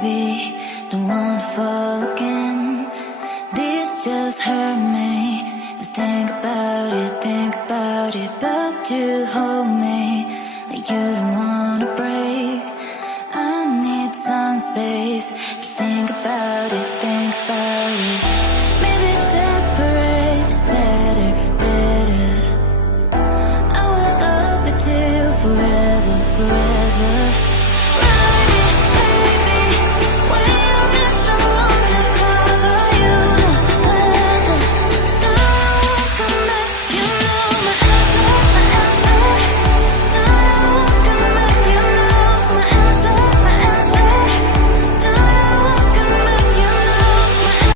baby, don't wanna fall again. This just hurt me. Just think about it, but you hold me like you don't wanna break. I need some space, just think about it.